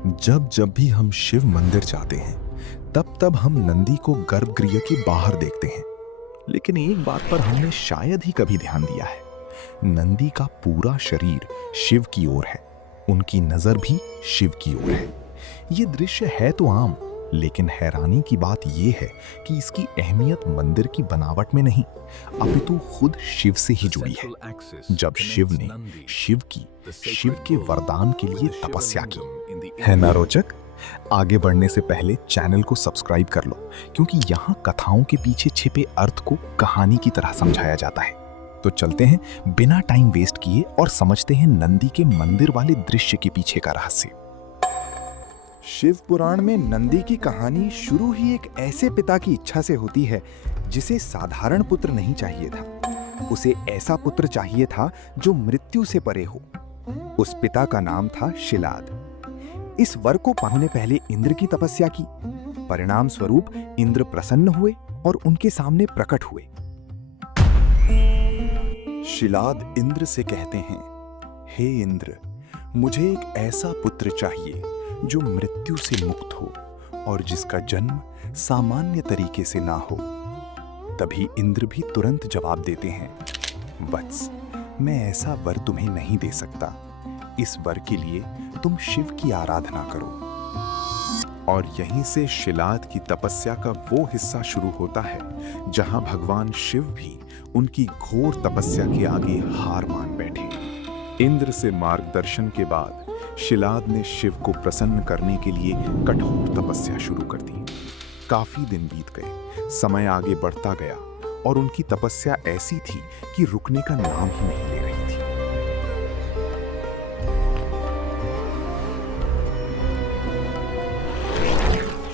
जब जब भी हम शिव मंदिर जाते हैं, तब तब हम नंदी को गर्भगृह के बाहर देखते हैं। लेकिन एक बात पर हमने शायद ही कभी ध्यान दिया है, नंदी का पूरा शरीर शिव की ओर है, उनकी नजर भी शिव की ओर है। ये दृश्य है तो आम, लेकिन हैरानी की बात यह है कि इसकी अहमियत मंदिर की बनावट में नहीं, अपितु खुद शिव से ही जुड़ी है। जब शिव ने शिव के वरदान के लिए तपस्या की, है ना रोचक? आगे बढ़ने से पहले चैनल को सब्सक्राइब कर लो, क्योंकि यहाँ कथाओं के पीछे छिपे अर्थ को कहानी की तरह समझाया जाता है। तो चलते हैं बिना टाइम वेस्ट किए और समझते हैं नंदी के मंदिर वाले दृश्य के पीछे का रहस्य। शिव पुराण में नंदी की कहानी शुरू ही एक ऐसे पिता की इच्छा से होती है जिसे साधारण पुत्र नहीं चाहिए था। उसे ऐसा पुत्र चाहिए था जो मृत्यु से परे हो। उस पिता का नाम था शिलाद। इस वर को पाने पहले इंद्र की तपस्या की। परिणाम स्वरूप इंद्र प्रसन्न हुए और उनके सामने प्रकट हुए। शिलाद इंद्र से कहते हैं, हे इंद्र, मुझे एक ऐसा पुत्र चाहिए जो मृत्यु से मुक्त हो और जिसका जन्म सामान्य तरीके से ना हो। तभी इंद्र भी तुरंत जवाब देते हैं, वत्स, मैं ऐसा वर तुम्हें नहीं दे सकता। इस वर के लिए तुम शिव की आराधना करो। और यहीं से शिलाद की तपस्या का वो हिस्सा शुरू होता है जहां भगवान शिव भी उनकी घोर तपस्या के आगे हार मान बैठे। इंद्र से मार्गदर्शन के बाद शिलाद ने शिव को प्रसन्न करने के लिए कठोर तपस्या शुरू कर दी। काफी दिन बीत गए, समय आगे बढ़ता गया और उनकी तपस्या ऐसी थी कि रुकने का नाम ही नहीं ले रही थी।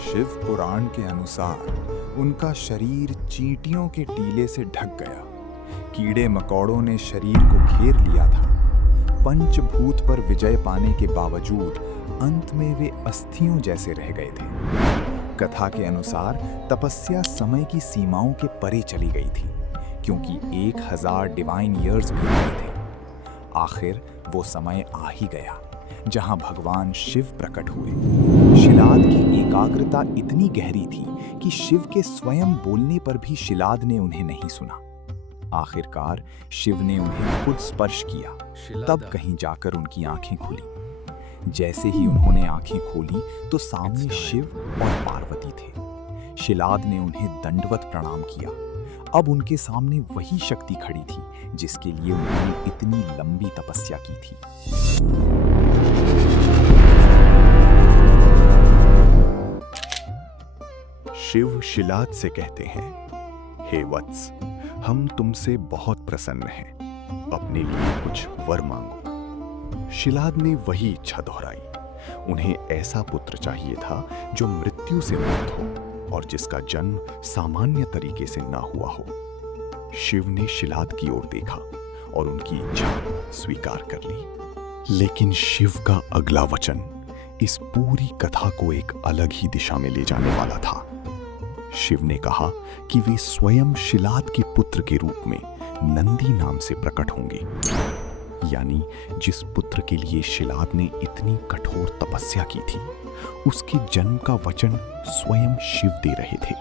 शिव पुराण के अनुसार उनका शरीर चींटियों के टीले से ढक गया। कीड़े मकोड़ों ने शरीर को घेर लिया था। पंचभूत पर विजय पाने के बावजूद अंत में वे अस्थियों जैसे रह गए थे। कथा के अनुसार तपस्या समय की सीमाओं के परे चली गई थी, क्योंकि 1000 डिवाइन ईयर्स बीत गए थे। आखिर वो समय आ ही गया जहां भगवान शिव प्रकट हुए। शिलाद की एकाग्रता इतनी गहरी थी कि शिव के स्वयं बोलने पर भी शिलाद ने उन्हें नहीं सुना। आखिरकार शिव ने उन्हें खुद स्पर्श किया, तब कहीं जाकर उनकी आंखें खुली। जैसे ही उन्होंने आंखें खोली तो सामने शिव और पार्वती थे। शिलाद ने उन्हें दंडवत प्रणाम किया। अब उनके सामने वही शक्ति खड़ी थी जिसके लिए उन्होंने इतनी लंबी तपस्या की थी। शिव शिलाद से कहते हैं, हे वत्स, हम तुमसे बहुत प्रसन्न हैं। अपने लिए कुछ वर मांगो। शिलाद ने वही इच्छा दोहराई। उन्हें ऐसा पुत्र चाहिए था जो मृत्यु से मुक्त हो और जिसका जन्म सामान्य तरीके से ना हुआ हो। शिव ने शिलाद की ओर देखा और उनकी इच्छा स्वीकार कर ली। लेकिन शिव का अगला वचन इस पूरी कथा को एक अलग ही दिशा में ले जाने वाला था। शिव ने कहा कि वे स्वयं शिलाद के पुत्र के रूप में नंदी नाम से प्रकट होंगे। यानी जिस पुत्र के लिए शिलाद ने इतनी कठोर तपस्या की थी, उसके जन्म का वचन स्वयं शिव दे रहे थे।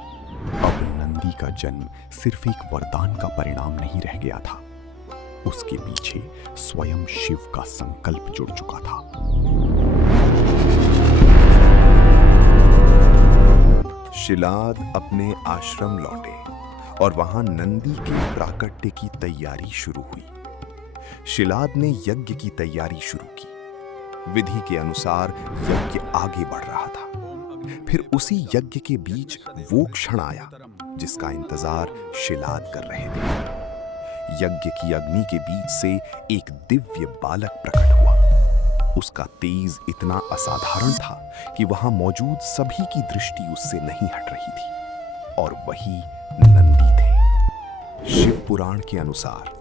अब नंदी का जन्म सिर्फ एक वरदान का परिणाम नहीं रह गया था, उसके पीछे स्वयं शिव का संकल्प जुड़ चुका था। शिलाद अपने आश्रम लौटे और वहां नंदी के प्राकट्य की तैयारी शुरू हुई। शिलाद ने यज्ञ की तैयारी शुरू की। विधि के अनुसार यज्ञ आगे बढ़ रहा था। फिर उसी यज्ञ के बीच वो क्षण आया जिसका इंतजार शिलाद कर रहे थे। यज्ञ की अग्नि के बीच से एक दिव्य बालक प्रकट हुआ। उसका तेज इतना असाधारण था कि वहां मौजूद सभी की दृष्टि उससे नहीं हट रही थी, और वही नंदी थे। शिव पुराण के अनुसार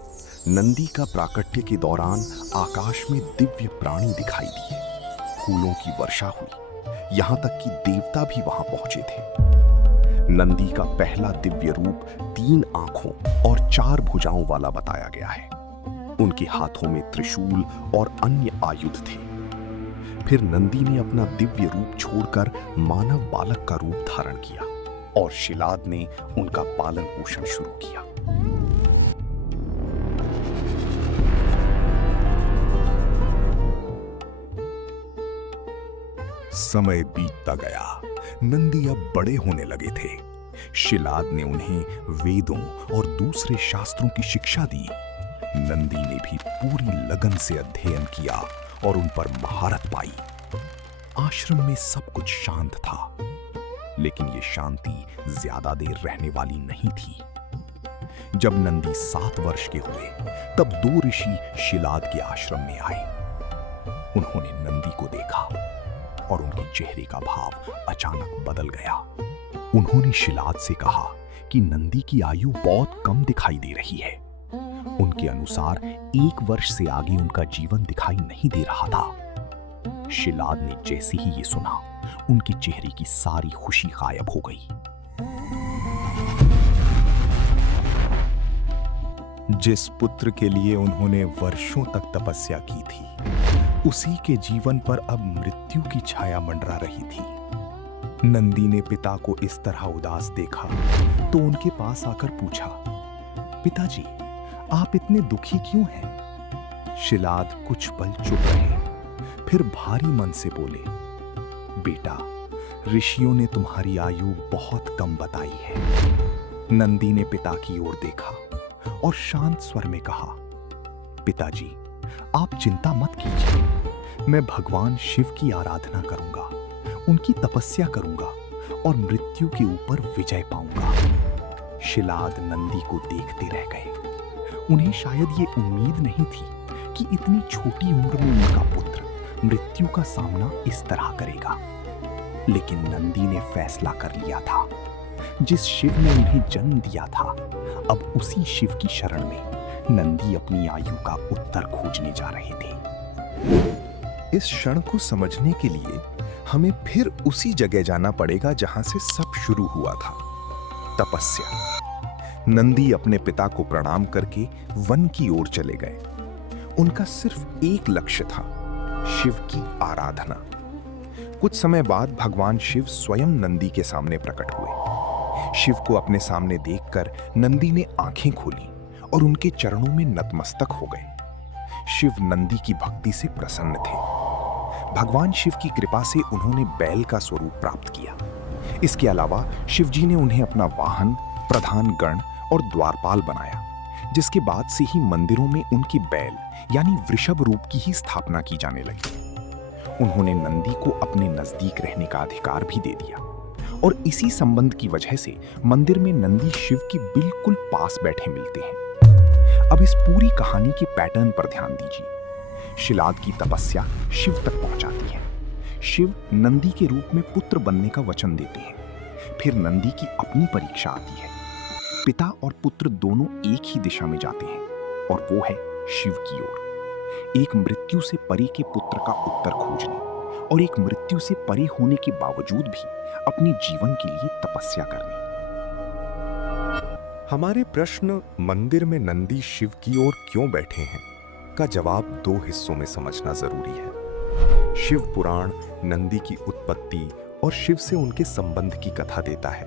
नंदी का प्राकट्य के दौरान आकाश में दिव्य प्राणी दिखाई दिए। फूलों की वर्षा हुई, यहां तक कि देवता भी वहां पहुंचे थे। नंदी का पहला दिव्य रूप 3 आंखों और 4 भुजाओं वाला बताया गया है। उनके हाथों में त्रिशूल और अन्य आयुध थे। फिर नंदी ने अपना दिव्य रूप छोड़कर मानव बालक का रूप धारण किया और शिलाद ने उनका पालन पोषण शुरू किया। समय बीतता गया। नंदी अब बड़े होने लगे थे। शिलाद ने उन्हें वेदों और दूसरे शास्त्रों की शिक्षा दी। नंदी ने भी पूरी लगन से अध्ययन किया और उन पर महारत पाई। आश्रम में सब कुछ शांत था, लेकिन ये शांति ज्यादा देर रहने वाली नहीं थी। जब नंदी 7 वर्ष के हुए, तब 2 ऋषि शिलाद के आश्रम में आए। उन्होंने नंदी को देखा और उनके चेहरे का भाव अचानक बदल गया। उन्होंने शिलाद से कहा कि नंदी की आयु बहुत कम दिखाई दे रही है। उनके अनुसार 1 वर्ष से आगे उनका जीवन दिखाई नहीं दे रहा था। शिलाद ने जैसे ही ये सुना, उनके चेहरे की सारी खुशी गायब हो गई। जिस पुत्र के लिए उन्होंने वर्षों तक तपस्या की थी, उसी के जीवन पर अब मृत्यु की छाया मंडरा रही थी। नंदी ने पिता को इस तरह उदास देखा तो उनके पास आकर पूछा, पिताजी, आप इतने दुखी क्यों हैं? शिलाद कुछ पल चुप रहे, फिर भारी मन से बोले, बेटा, ऋषियों ने तुम्हारी आयु बहुत कम बताई है। नंदी ने पिता की ओर देखा और शांत स्वर में कहा, पिताजी, आप चिंता मत कीजिए। मैं भगवान शिव की आराधना करूंगा, उनकी तपस्या करूंगा और मृत्यु के ऊपर विजय पाऊंगा। शिलाद नंदी को देखते रह गए। उन्हें शायद ये उम्मीद नहीं थी कि इतनी छोटी उम्र में उनका पुत्र मृत्यु का सामना इस तरह करेगा। लेकिन नंदी ने फैसला कर लिया था, जिस शिव ने उन्हें जन्म दिया था, अब उसी शिव की शरण में नंदी अपनी आयु का उत्तर खोजने जा रहे थे। इस क्षण को समझने के लिए हमें फिर उसी जगह जाना पड़ेगा जहां से सब शुरू हुआ था, तपस्या। नंदी अपने पिता को प्रणाम करके वन की ओर चले गए। उनका सिर्फ एक लक्ष्य था, शिव की आराधना। कुछ समय बाद भगवान शिव स्वयं नंदी के सामने प्रकट हुए। शिव को अपने सामने देखकर नंदी ने आंखें खोली और उनके चरणों में नतमस्तक हो गए। शिव नंदी की भक्ति से प्रसन्न थे। भगवान शिव की कृपा से उन्होंने बैल का स्वरूप प्राप्त किया। इसके अलावा शिवजी ने उन्हें अपना वाहन, प्रधान गण और द्वारपाल बनाया, जिसके बाद से ही मंदिरों में उनकी बैल यानी वृषभ रूप की ही स्थापना की जाने लगी। उन्होंने नंदी को अपने नजदीक रहने का अधिकार भी दे दिया और इसी संबंध की वजह से मंदिर में नंदी शिव की बिल्कुल पास बैठे मिलते हैं। अब इस पूरी कहानी के पैटर्न पर ध्यान दीजिए। शिलाद की तपस्या शिव तक पहुंचाती है। शिव नंदी के रूप में पुत्र बनने का वचन देते हैं। फिर नंदी की अपनी परीक्षा आती है। पिता और पुत्र दोनों एक ही दिशा में जाते हैं और वो है शिव की ओर। एक मृत्यु से परे के पुत्र का उत्तर खोजने और एक मृत्यु से परे होने के बावजूद भी अपने जीवन के लिए तपस्या करने। हमारे प्रश्न मंदिर में नंदी शिव की ओर क्यों बैठे हैं का जवाब 2 हिस्सों में समझना जरूरी है। शिव पुराण नंदी की उत्पत्ति और शिव से उनके संबंध की कथा देता है।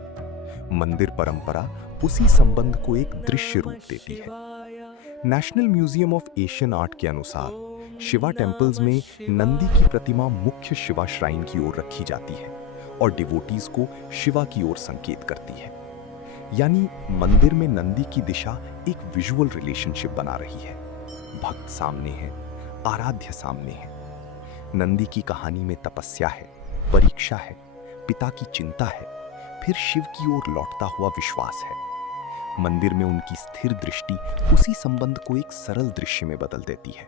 मंदिर परंपरा उसी संबंध को एक दृश्य रूप देती है। National museum of Asian art के अनुसार शिवा टेम्पल्स में नंदी की प्रतिमा मुख्य शिवा श्राइन की ओर रखी जाती है और डिवोटीज को शिवा की ओर संकेत करती है। यानी मंदिर में नंदी की दिशा एक विजुअल रिलेशनशिप बना रही है। भक्त सामने है, आराध्य सामने है। नंदी की कहानी में तपस्या है, परीक्षा है, पिता की चिंता है, फिर शिव की ओर लौटता हुआ विश्वास है। मंदिर में उनकी स्थिर दृष्टि उसी संबंध को एक सरल दृश्य में बदल देती है।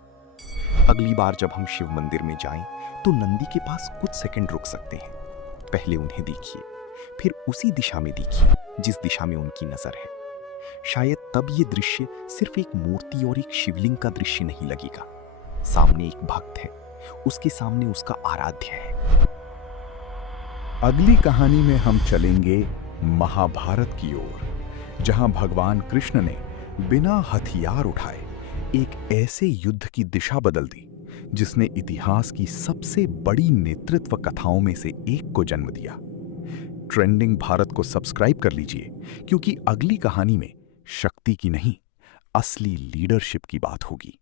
अगली बार जब हम शिव मंदिर में जाएं, तो नंदी के पास कुछ सेकंड रुक सकते हैं। पहले उन्हें देखिए, फिर उसी दिशा में देखिए जिस दिशा में उनकी नजर है। शायद तब ये दृश्य सिर्फ एक मूर्ति और एक शिवलिंग का दृश्य नहीं लगेगा। सामने एक भक्त है, उसके सामने उसका आराध्य है। अगली कहानी में हम चलेंगे महाभारत की ओर, जहां भगवान कृष्ण ने बिना हथियार उठाए एक ऐसे युद्ध की दिशा बदल दी जिसने इतिहास की सबसे बड़ी नेतृत्व कथाओं में से एक को जन्म दिया। ट्रेंडिंग भारत को सब्सक्राइब कर लीजिए, क्योंकि अगली कहानी में शक्ति की नहीं, असली लीडरशिप की बात होगी।